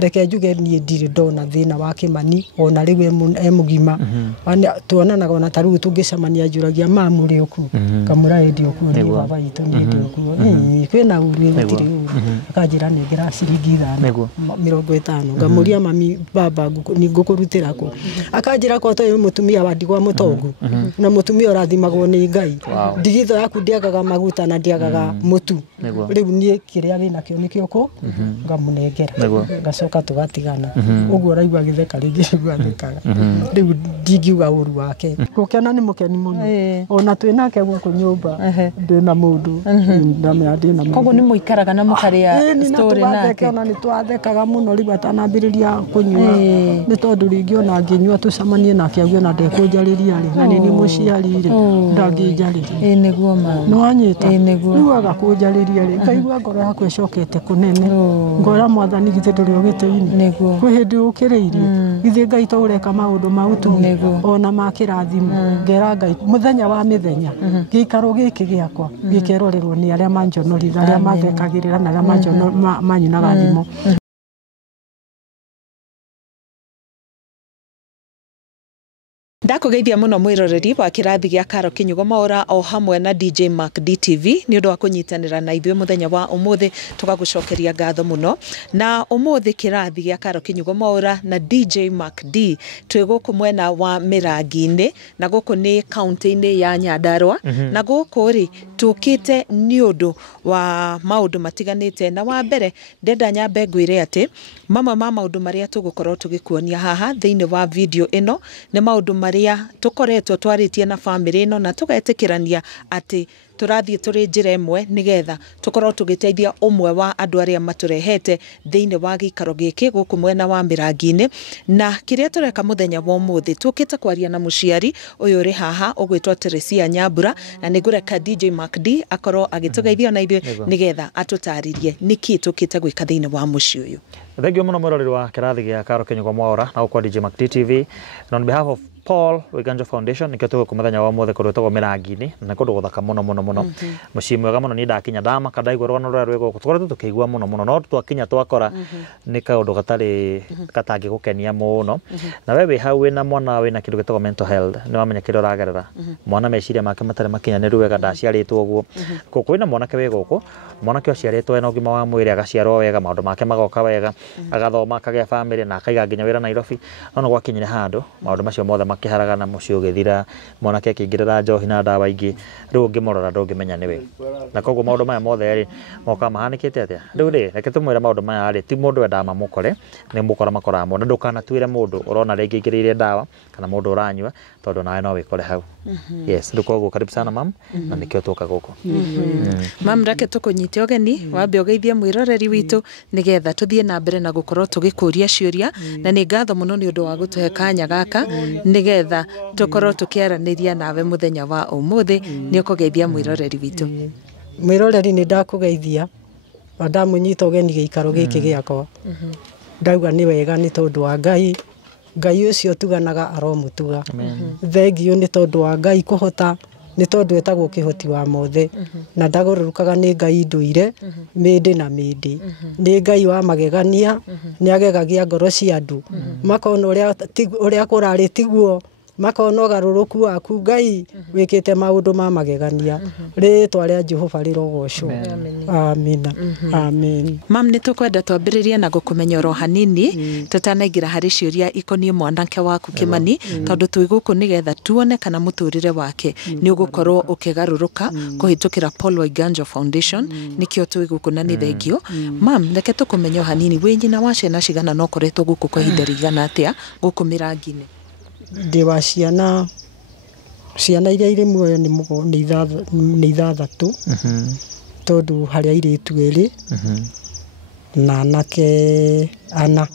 reke njuge niĩ ndirĩ ndona thĩna wa Kĩmani ona rĩu emũgima tuonanaga ona tarĩu tũngĩcemania njũragia mamu rĩ ũkuo kamũra ĩndĩ ũkuo nĩ baba witũ nĩ ĩndĩ ũkuo kwĩna uru gũtirĩ uru akanjĩra nengera ciringi 50 ngamũria mami baba ngũkũrutĩra kũ akanjĩra ko toyo mũtumia wa ndigwa mũtongu na mũtumia ũrathimagwo nĩ Ngai ndigitho yaku ndiagaga maguta na ndiagaga mũtu rĩu niĩ kĩrĩa wĩnakĩo nĩkĩo kũ ngamũnengera ngacoka tũgatigana ũguo ũraigua gĩtheka rĩngĩ gwathekaga rĩu ndingiuga ũru wake gũkena nĩ mũkeni mũno ona twĩnake gũkũ nyũmba ndĩna mũndũ ndamenya ndĩna mũndũ koguo nĩ mũikaraga na mũkarĩa story nake ona nĩ twathekaga mũno rĩu atanambĩrĩria kũnyua nĩ tondũ rĩngĩ ona ngĩnyua tũcemanie nake auge na ndekũnjarĩria rĩ na nĩ mũciari rĩ ndangĩnjarĩria nĩguo mama nĩ wanyita rĩu agakũnjarĩria rĩ ngaigua ngoro yakwa ĩcokete kũnene ngora mwathani githĩ ndũrĩ ũgĩte-inĩ kwĩ hĩndĩ ũkĩrĩirie githĩ Ngai to ũreka maũndũ ma ũtugi ona ma kĩrathimo ngera Ngai mũthenya wa mĩthenya gĩikaro gĩkĩ gĩakwa gĩkerorerwo nĩ arĩa manjonorire arĩa mathekagĩrĩra na arĩa manyunaga thimo Ndakugeithia muno mwiroreri wa kirathi gĩa Karo Kinyugo Mwaura o hamwe na DJ Mark D TV ni undu wa kunyitanira na ithuĩ muthenya wa umuthi tugagucokeria ngatho muno na umuthi kirathi gĩa Karo Kinyugo Mwaura na DJ Mark D twi guku mwena wa Mirangi-ini na guku ni kaunti-ini ya Nyandarua na guku ri tukite ni undu wa maundu matiganite na wa mbere ndenda nyambe ngwire ati mamwe ma maundu maria tugukorwo tugikuonia haha thiini wa video ino ni maundu maria tukoretwo twaritie na family ino na tugetikirania ati turathie turi njira imwe nigetha tukorwo tugiteithia umwe wa andu aria maturehete thiini wa gikaro giki guku mwena wa Mirangi-ini na kiria tureka muthenya wa umuthi tukite kwaria na muciari uyu ri haha ugwitwa Teresia Nyambura na nigureka DJ Mark D akorwo agitugeithia na ithuĩ nigetha atutaririe niki tukite gwika thiini wa muci uyu. Thank you muno mwiroreri wa kirathi gĩa Karo Kinyugo Mwaura na ukwa DJ Mark D TV and on behalf of Paul Wiganjo Foundation nikio tugo kumuthenya wa mothe kuru tugo Mirangi-ini na kundu guthaka muno muci mwega muno ni ndakinya ndama kadaigwa rwano rwa rwego tukoretwo tukigwa muno no twakinya twakora ni kaundu gatari katangi gukenia muno na wewe hau wina mwana wina kindu gitagwo mental health ni wamenya kindu ragerera mwana meciria make matari makinyaniru wega ndaciaritwo guo kuko wina mwana ke wega uko mwana ke aciaritwo ena ugima wa mwiri agaciarwo wega maundu make magoka wega agathoma akagĩa family na akaiga nginya wira Nairobi no gwakinyire handu maundu macio mothe makiharaga na mucio ũgĩthira mwana ke kĩingĩrĩra njohi na ndawa ingĩ rĩu ngĩmũrora ndũngĩmenya nĩwe na koguo maũndũ maya mothe rĩ moka mahanĩkĩte atĩa rĩu rĩ reke tũmwĩre maũndũ maya rĩ ti mũndũ endaga mamũkore nĩ mũkora makoraga mũndũ ndũkanatuĩre mũndũ ũrona rĩngĩ ingĩrĩire ndawa kana mũndũ ũranyua tondũ nawe no wĩkore hau yes ndũkoguo karibu sana mam na nĩkĩo tũka gũkũ mam reke tũkũnyite ũgeni wambe ũgeithie mwĩroreri witũ nigetha tũthiĩ na mbere na gũkorwo tũgĩkũria ciũria na nĩ ngatho mũno nĩ ũndũ wa gũtũhe kanya gaka nigetha tukorwo tukiaraniria nawe muthenya wa umuthi ni ukugeithia mwiroreri witũ mwiroreri ni ndakugeithia ndamunyita ũgeni gĩikaro gĩkĩ gĩakwa ndauga nĩ wega nĩ tondũ wa Ngai ũcio tuganaga aromũtuga thengio nĩ tondũ wa Ngai kũhota nĩ tondũ etagwo kĩhoti wa mothe na ndagũrũrũkaga nĩ Ngai ndũire mĩndĩ na mĩndĩ nĩ Ngai wa magegania nĩ agegagia ngoro cia andũ makona ũrĩa kũrarĩ tiguo makona ũgarũrũku waku Ngai wĩkĩte maũndũ ma magegania rĩtwa rĩa Jehova rĩrogocwo amina amen mam nĩ tũkwenda twambĩrĩrie na gũkũmenya oro hanini tũtanaingĩra harĩ ciũria ikoniĩ mwanake waku Kĩmani tondũ twĩ gũkũ nĩgetha tuone kana mũtũrĩre wake nĩ ũgũkorwo ũkĩgarũrũka kũhĩtũkĩra Paul Wiganjo Foundation nĩkĩo twĩ gũkũ na nĩ thengio mam reke tũkũmenya hanini wĩ nyina wa ciana cigana no koretwo gũkũ kwa ihinda rĩigana atĩa gũkũ Mirangi-inĩ ndi wa ciana iria irĩ muoyo nĩ ithathatũ tondũ harĩa airĩtu erĩ na anake ana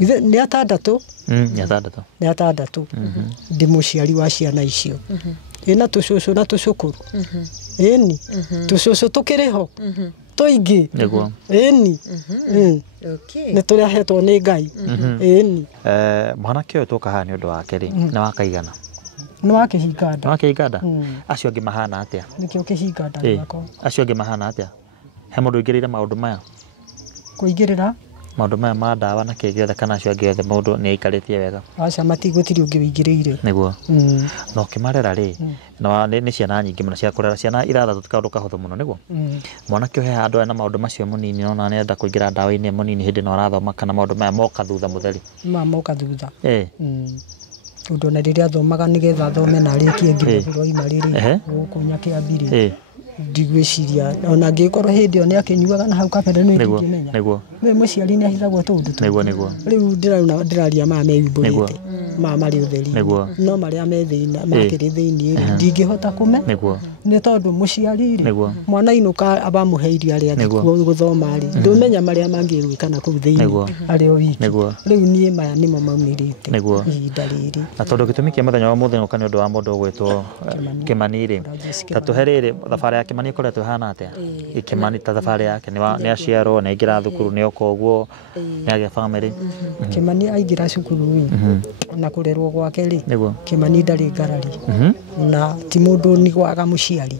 nĩ atandatũ ndi mũciari wa ciana icio ĩna tũcũcũ na tũcũkũrũ ĩni tũcũcũ tũkĩrĩho tũingĩ ĩni nĩ tũrehetwo nĩ Ngai ĩni mwanake ũyũ tũka haha nĩ ũndũ wake rĩ nĩ wakaigana nĩ wakĩhinga nda acio angĩ mahana atĩa nĩkĩo kĩhinga nda gĩakwa acio angĩ mahana atĩa he mũndũ ũingĩrĩire maũndũ maya Kuingirira maundu maya ma ndawa na kä giothe kana acio angä othe maundu nä aikarĩtie wega aca matigũtirĩ ũngĩ wĩingĩrĩire nĩguo na ũkĩmarera rĩ nĩ ciana nyingĩ mũno cia kũrera ciana ithathatũ ti kaũndũ kahũthũ mũno nĩguo mwanake ũhe handũ na maũndũ macio mũnini nona nĩenda kũingĩra ndawa-inĩ mũnini hĩndĩ ĩno arathoma kana maũndũ maya moka thutha mũtheri moka thutha tondũ na rĩrĩa athomaga nĩgetha athome na arĩkie nginya thutha-inĩ rĩrĩ gũkũ Nyakĩambirĩ ndigwĩciria ona angĩkorwo hĩndĩ ĩyo nĩ akĩnyuaga na hau kabere nĩ ndingĩmenya we mũciari nĩ ahithagwo tũndũ rĩu ndĩraria maya meyumbũrĩte maya marĩ ũtheri no marĩa makĩrĩ thĩinĩ ndingĩhota kũmenya nĩ tondũ mũciari mwana ainũka abamũhe irio arĩa gũthoma rĩ ndũmenya marĩa mangĩgwĩka na kũu thĩinĩ arĩ o wiki rĩu niĩ maya nĩmo maumĩrĩte ihinda rĩrĩ na tondũ gĩtũmi kĩa mũthenya wa mũthĩ nĩ ũndũ wa mũndũ ũgwĩtwo Kĩmani rĩ ta tũhe rĩrĩ thabarĩ ya Kĩmani ĩkoretwo ĩhana atĩa Kĩmani ta thabarĩ yake nĩ aciarwo nĩ aingĩra thukuru nĩ oka ũguo nĩ agĩa bamĩrĩ Kĩmani aingĩra cukuru na kũrerwo gwake rĩ Kĩmani ndarĩ ngarari na ti mũndũ nĩgwaga mũciari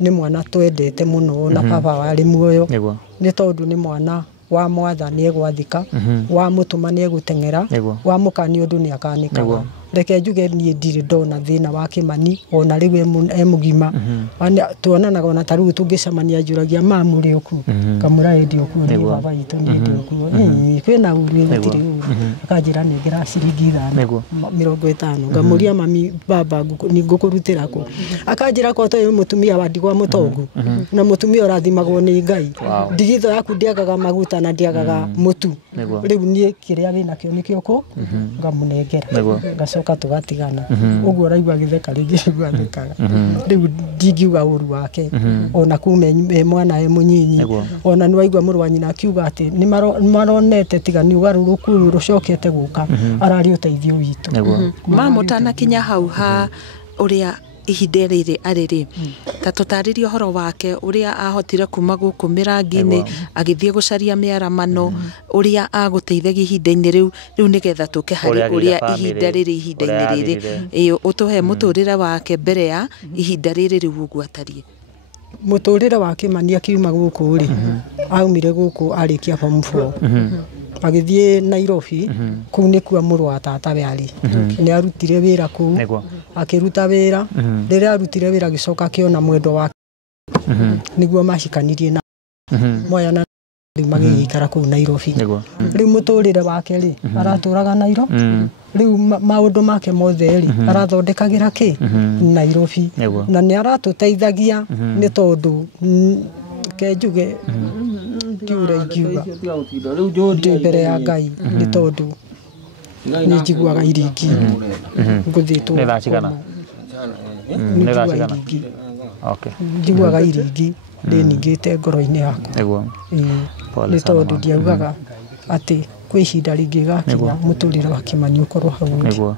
nĩ mwana twendete mũno na baba warĩ muoyo nĩ tondũ nĩ mwana wa mwatha nĩ egwathĩka wa mũtũma nĩ egũteng'era wa mũkani ũndũ nĩ akanĩkaga reke njuge niĩ ndirĩ ndona thĩna wa Kĩmani ona rĩu e mũgima tuonanaga ona ta rĩu tũngĩcemania njũragia mamu rĩ ũku kamũra ĩndĩ ũku nĩ baba witũ nĩ ĩndĩ ũku kwĩna uru gũtirĩ uru akanjĩra nengera ciringi 50 ngamũria mami baba nĩ ngũkũrutĩra kũ akanjĩra ko toyo mũtumia wa ndigwa mũtongu na mũtumia ũrathimagwo nĩ Ngai ndigitho yaku ndiagaga maguta na ndiagaga mũtu rĩu niĩ kĩrĩa wĩnakĩo nĩkĩo kũ ngamũnengera gacoka tũgatigana ũguo raigua gĩtheka rĩngĩ gwathĩkaga rĩu ndingiuga ũru wake ona kuma mwana mũnyinyi ona nĩ waigua mũrũ wa nyina akiuga atĩ nĩ maronete tiga nĩ ũgarũrũku ũyũ rũcokete gũka ararĩ ũteithio witũ mamũtanakinya hau ha ũrĩa ihinda rĩrĩ arĩ ta tũtarĩrie ũhoro wake ũrĩa ahotire kuma gũkũ mĩrangi-inĩ agĩthiĩ gũcaria mĩaramano ũrĩa agũteithagia ihinda-inĩ rĩu nĩgetha tũke harĩ ũrĩa ihinda rĩrĩ ihinda-inĩ rĩrĩ ũtũhe mũtũrĩre wake mbere ya ihinda rĩrĩ rĩu ũguo atariĩ mũtũrĩre wa Kĩmani akiuma gũkũ rĩ aumire gũkũ arĩkia form 4 agĩthiĩ Nairobi kũu nĩkuo mũrũ wa tatawe arĩ nĩ arutire wĩra kũu akĩruta wĩra rĩrĩa arutire wĩra agĩcoka akĩona mwendo wake nĩguo macikanirie na moya na rĩu magĩikara kũu Nairobi rĩu mũtũrĩre wake rĩ aratũraga Nairobi rĩu maũndũ make mothe rĩ arathondekagĩra kĩ Nairobi na nĩ aratũteithagia nĩ tondũ kenjuge ndiura ingiuga ndĩ mbere ya Ngai nĩ tondũ nĩ njiguaga iringi ngũthĩtwo njiguaga iringi ndĩningĩte ngoro-inĩ yakwa nĩ tondũ ndiaugaga atĩ kwĩ ihinda rĩngĩgakinya mũtũrĩre wa Kĩmani ũkorwo hau ũngĩ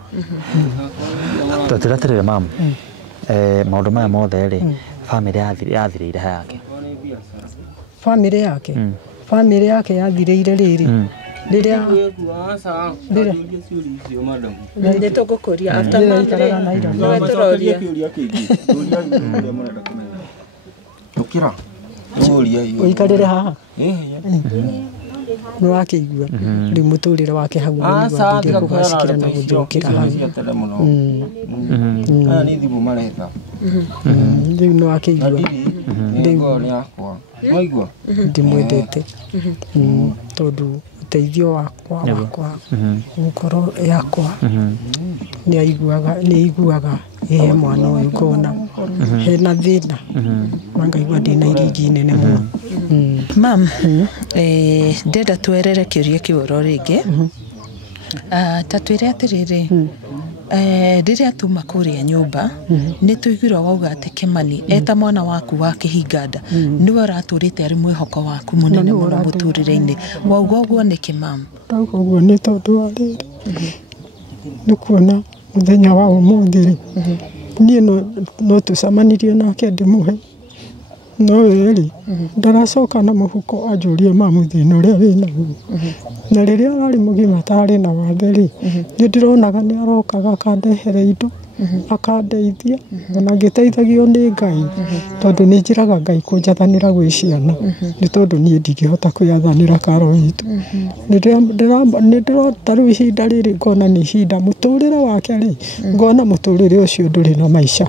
tũtigaterere mamu maũndũ maya mothe rĩ bamĩrĩ yathirĩire yake bamĩrĩ yake yathirĩire rĩrĩ rĩrĩa nĩ tũgũkũria after Nairobi tukira ũikarĩre haha nĩ wakĩigua rĩu mũtũrĩre wake hau nĩwambĩrĩirie kũgacĩkĩra na gũthũkĩra hau rĩu nĩ wakĩigua rĩu ndĩmwendete tondũ ũteithio wakwa ngoro yakwa nĩ aiguaga he mwana ũyũ ngona hena thĩna ngaigua ndĩna iringi inene mũno mam ndenda twerere kĩũria kĩũro rĩngĩ ta twĩre atĩrĩrĩ rĩrĩa tuma kũrĩa nyũmba nĩ tũiguire wauga atĩ Kĩmani eta mwana waku wa kĩhinganda nĩwe ũratũrĩte arĩ mwĩhoko waku mũnene mũno mũtũrĩre-inĩ wauga ũguo nĩkĩ mam ndauga ũguo nĩ tondũ wa rĩrĩ nĩ kuona mũthenya wa ũmũthĩ niĩ no tũcemanirie nake ndĩmũhe no wĩ ndaracoka na mũhuko anjũrie mamu thĩna ũrĩa wĩnaguo na rĩrĩa ararĩ mũgima tarĩ na wathe rĩ nĩ ndĩronaga nĩ arokaga akandehera indo akandeithia ona ngĩteithagio nĩ Ngai tondũ nĩ njĩraga Ngai kũnjathanĩra gwĩ ciana nĩ tondũ niĩ ndingĩhota kwĩyathanĩra Karo witũ nĩ ndĩrota rĩu ihinda rĩrĩ ngona nĩ ihinda mũtũrĩre wake rĩ ngona mũtũrĩre ũcio ndũrĩ na maica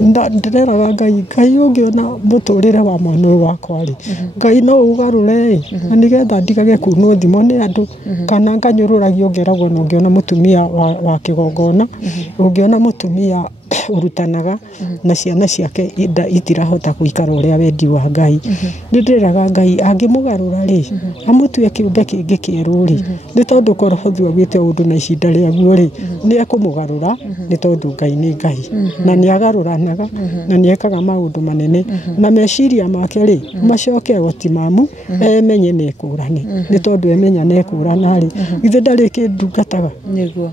ndĩreraga Ngai ũngĩona mũtũrĩre wa mwana ũyũ wakwa rĩ Ngai no ũgarũre na nĩgetha ndigage kunwo thimo nĩ andũ kana nganyũrũragio ngeragwo na ũngĩona mũtumia wa kĩgongona ũngĩona mũtumia urutanaga na ciana ciake itirahota gũikara ũrĩa wendi wa Ngai ndĩreraga Ngai angĩmũgarũra rĩ amũtue kĩũmbe kĩngĩ kĩerũ rĩ nĩ tondũ korohothi augĩte ũndũ na ihinda rĩaguo rĩ nĩ ekũmũgarũra nĩ tondũ Ngai nĩ Ngai na nĩ agarũranaga na nĩ ekaga maũndũ manene na meciria make rĩ macoke gũtimamu emenye na ekũrane nĩ tondũ emenya na ekũrana rĩ ithe ndarĩ kĩndungataga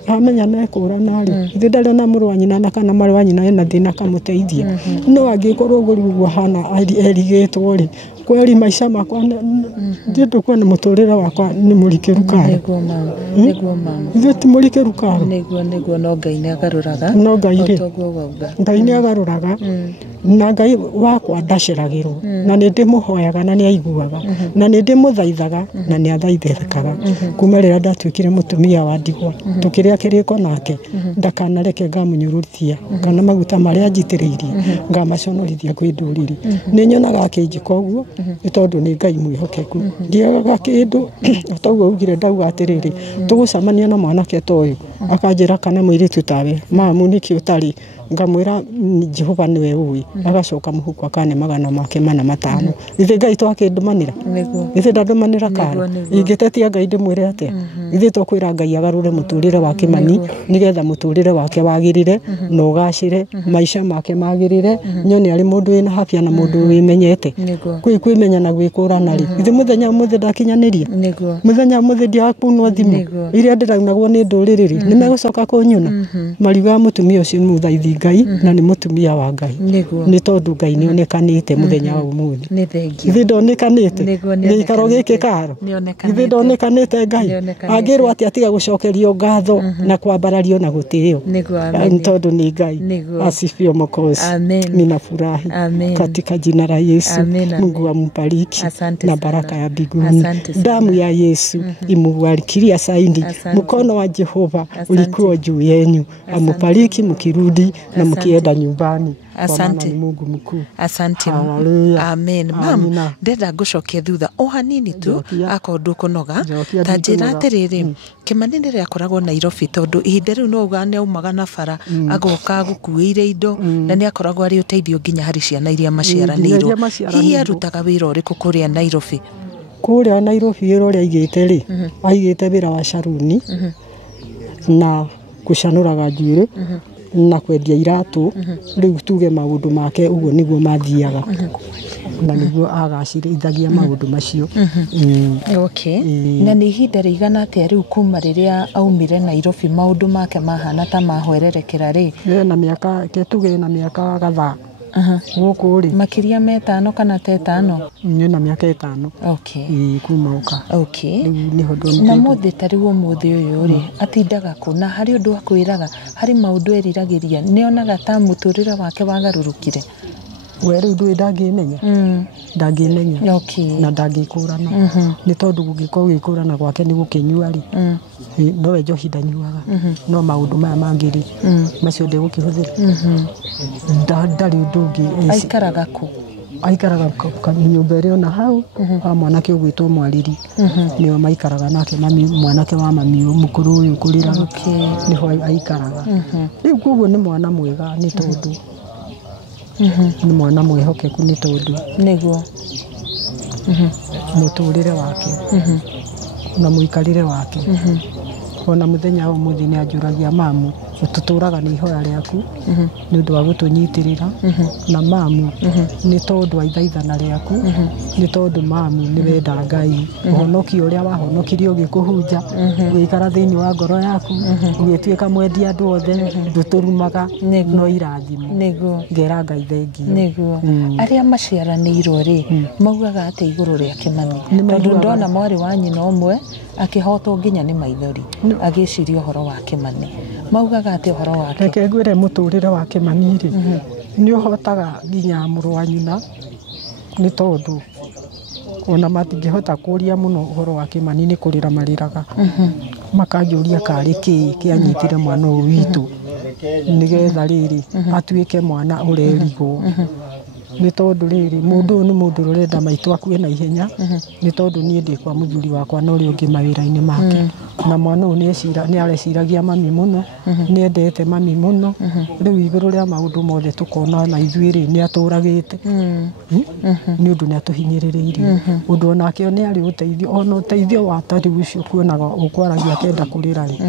amenya na ekũrana rĩ ithe ndarĩ na mũrũ wa nyina na kana marĩ wa nyina ena thĩna kamũteithia no angĩkorwo ũguo hana erigĩtwo rĩ kweli maica makwa ndĩndũ kwena mũtũrĩre wakwa nĩ mũrikĩru Karo nĩguo mama ithe ti mũrikĩru Karo nĩguo no Ngai nĩ agarũraga no Ngai rĩ Ngai nĩ agarũraga na Ngai wakwa ndaceragĩrwo na nĩ ndĩmũhoyaga na nĩ aiguaga na nĩ ndĩmũthaithaga na nĩ athaithĩkaga kuma rĩrĩa ndatuĩkire mũtumia wa ndigwa tũkĩrĩa kĩrĩko nake ndakanareke ngamũnyũrũrithia kana maguta marĩa njitĩrĩirie ngamaconorithia kwĩ ndũrĩrĩ nĩ nyonaga akĩnjĩka ũguo nĩ tondũ nĩ Ngai mwĩhokeku ndiagaga kĩndũ toguo ugire ndauga atĩrĩrĩ tũgũcamania na mwanake ta ũyũ akanjĩra kana mũirĩtu tawe mamu nĩkĩ ũtarĩ ngamwĩra Jehova niwe ũĩ agacoka mũhuko akane magana make mana matano ithe Ngai twakĩndũmanĩra ithe ndandũmanĩra Karo ingĩtetia Ngai ndĩmwĩre atĩa ithe tũkwĩra Ngai agarũre mũtũrĩre wa Kĩmani nĩgetha mũtũrĩre wake wagĩrĩre na ũgacĩre maica make magĩrĩre nyone arĩ mũndũ wĩna hafia na mũndũ wĩmenyete kwĩmenya na gwĩkũrana rĩ ithe mũthenya mũthĩ ndakinyanĩria mũthenya mũthĩ ndiakunwo thimũ iria ndĩraunagwo nĩ ndũrĩrĩ rĩ nĩmegũcoka kũnyuna mariuga mũtumia ũcio mũthaithi Ngai na nĩ mũtumia wa Ngai nĩ tondũ Ngai nĩ onekanĩte mũthenya wa ũmũthĩ ithe ndonekanĩte nĩ ikaro gĩkĩ Karo ithe ndonekanĩte Ngai angĩrwo atĩ atiga gũcokerio ngatho na kwambarario na gũtĩĩo nĩ tondũ nĩ Ngai asifio Mwokozi ninafurahi katika jina la Yesu Mungu ambariki na baraka ya mbinguni damu ya Yesu imubarikiria zaidi mkono wa Jehova ulikuwa juu yenu amubariki mkirudi na mkienda nyumbani asante Mungu mkuu asante amen mam ndenda ngucokia thutha o hanini tu akondu kunoga ta njĩra atĩrĩrĩ Kĩmani nĩ akoragwo Nairobi tondũ ihinda rĩu no uga nĩ aumaga na bara agoka gũkuĩire indo na nĩ akoragwo arĩ ũteithio nginya harĩ ciana iria maciaranĩirwo hihi arutaga wĩra ũrĩkũ kũrĩa Nairobi kũrĩa Nairobi wĩra ũrĩa aigĩte rĩ aigĩte wĩra wa caruni na kucanũraga njuĩrĩ na kwendia iratũ rĩu tuge maũndũ make ũguo nĩguo mathiaga na nĩguo agacĩrithagia maũndũ macio okay na nĩ ihinda rĩigana atĩa rĩu kuma rĩrĩa aumire Nairobi maũndũ make mahana ta mahwererekera rĩ na mĩaka tuge na mĩaka gathaa gũkũ rĩ makĩria me 5 kana 5 nĩ na mĩaka 5 okay kuma ũka okay na mũthĩ ta rĩu mũthĩ ũyũ rĩ atindaga kũ na harĩ ũndũ akwĩraga harĩ maũndũ eriragĩria nĩonaga ta mũtũrĩre wake wagarũrũkire we rĩu ndũĩ ndangĩmenya okay na ndangĩkũrana nĩ tondũ gũgĩkorwo gĩkũrana gwake nĩ gũkĩnyua rĩ nowe njohi ndanyuaga no maũndũ maya mangĩ rĩ macio ndegũkĩhũthĩra ndarĩ ũndũ ũngĩ aikaraga kũ aikaraga nyũmba ĩrĩa ona hau wa mwanake ũgwĩtwo Mwariri nĩo maikaraga nake mwanake wa mami mũkũrũ ũyũ kũrĩra nĩho aikaraga rĩu koguo nĩ mwana mwega nĩ tondũ nĩ mwana mwĩhokeku nĩ tondũ nĩguo mũtũrĩre wake na mũikarĩre wake ona mũthenya ũmũthĩ nĩ anjũragia mamu tũtũraga nĩ ihoya rĩaku nĩ ũndũ wa gũtũnyitĩrĩra na mamu nĩ tondũ wa ithaithana rĩaku nĩ tondũ mamu nĩ wenda Ngai ũhonokio ũrĩa wahonokirie ũgĩkũhunja ũgĩikara thĩinĩ wa ngoro yaku ũgĩtuĩka mwendia andũ othe ndũtũrumaga no irathimo ngera Ngai thengio arĩa maciaranĩirwo rĩ maugaga atĩ igũrũ rĩa Kĩmani tondũ ndona mwarĩ wa nyina ũmwe akĩhotwo nginya nĩ maithori agĩciria ũhoro wa Kĩmani maugaga ati horo wake reke ngwire muturire wa Kimani ri ni uhotaga nginya mũrũ wa nyina ni tondu ona matingihota kuria muno uhoro wa Kimani ni kurira mariraga makanjuria kari kianyitire mwana ũyũ witũ nigetha riri atuike mwana urerigwo ni tondu riri mundu ni mundu rurenda maitu akue na ihenya ni tondu nie ndi kwa muthuri wakwa no ri ungi mawira-ini make na mwana ũyũ ni areciragia mami muno ni endete mami muno riu iguru ria maundu mothe tukona na ithuĩ ni aturagite ni undu ni atuhinyiririirie undu onake ni ari uteithio ona uteithio wa tari ucio kuonaga ukwaragia kenda kurira ri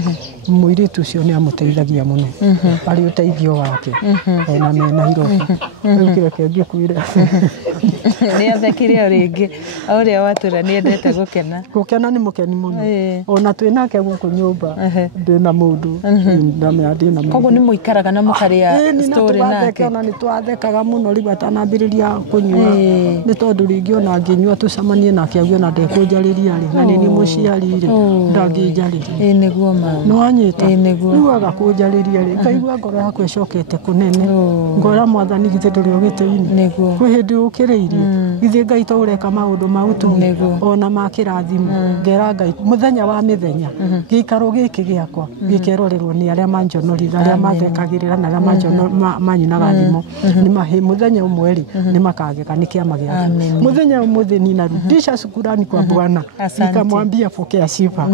muiritu ucio ni amuteithagia muno ari uteithio wake ona me Nairobi riu kireke ngikuire ni athekire ringi uria watura ni endete gukena ni mukeni muno ona twinake guku nyumba ndina mundu ndamya ndina mundu koguo ni muikaraga na mukaria story nake ona ni twathekaga muno riu atanambiriria kunyua ni tondu ringi ona nginyua tucamanie nake agio na ndekunjariria ri na ni muciari ri ndanginjariria niguo ma no anyita riu agakunjariria ri ngaigua ngoro yakwa icokete kunene ngora mwathani githe nduri ogite-ini kwi hindi ukiriirie githe Ngai to ureka maundu mau tu ona makirathimo ngera Ngai muthenya wa mithenya gikaro giki giakwa gikerorerwo ni aria manjonorira aria mathekagirira na aria manyinaga thimo ni mahi muthenya umwe ri ni makageka ni kiama giake muthenya umuthi ni narudisha shukrani kwa Bwana nikamwambia pokea sifa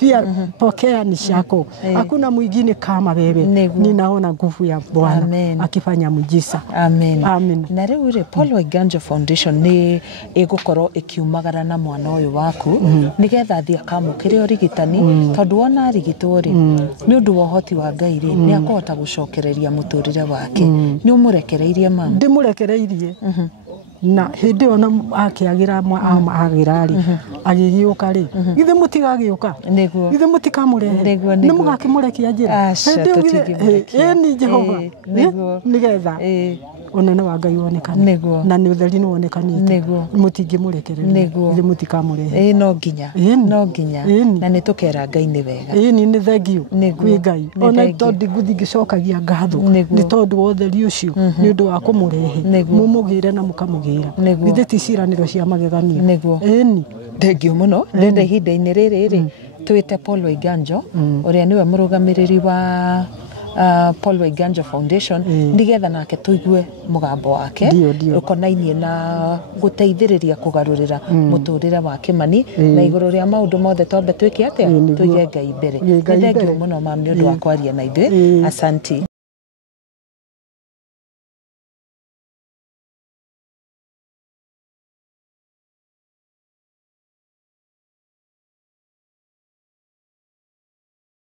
pia pokea ni shako hakuna mwingine kama wewe ninaona nguvu ya Bwana akifanya mujisa amen na riu ri Paul Waiganjo Foundation ni igukorwo ikiumagara na mwana uyu waku nigetha thia kamukire urigitani tondu wona arigitwo ri ni undu wa uhoti wa Ngai ri ni akohota gucokereria muturire wake ni umurekereirie mama ndimurekereirie na hindi ona akiagira agira ri agigiuka ri githe mutigagiuka githe mutikamurehe ni mugakimurekia njira hindi Jehova nigetha onene wa Ngai wonekane na ni utheri ni wonekanite mutingimurekereria githe mutikamurehe no nginya na ni tukera Ngai ni wega ni thengiu kwi Ngai ona tondu nguthingicokagia ngatho ni tondu wa utheri ucio ni undu wa kumurehe mumugire na mukamugira githe ti ciraniro cia magegania thengiu muno ndenda ihinda-ini riri twite Paul Waiganjo uria niwe murugamiriri wa Paul Waiganjo Foundation nigetha nake tuigue mugambo wake ukonainie na guteithiriria kugarurira muturire wa Kimani na iguru ria maundu mothe twambe twike atia tuige Ngai mbere thengiu muno mami undu wa kwaria na ithuĩ asanti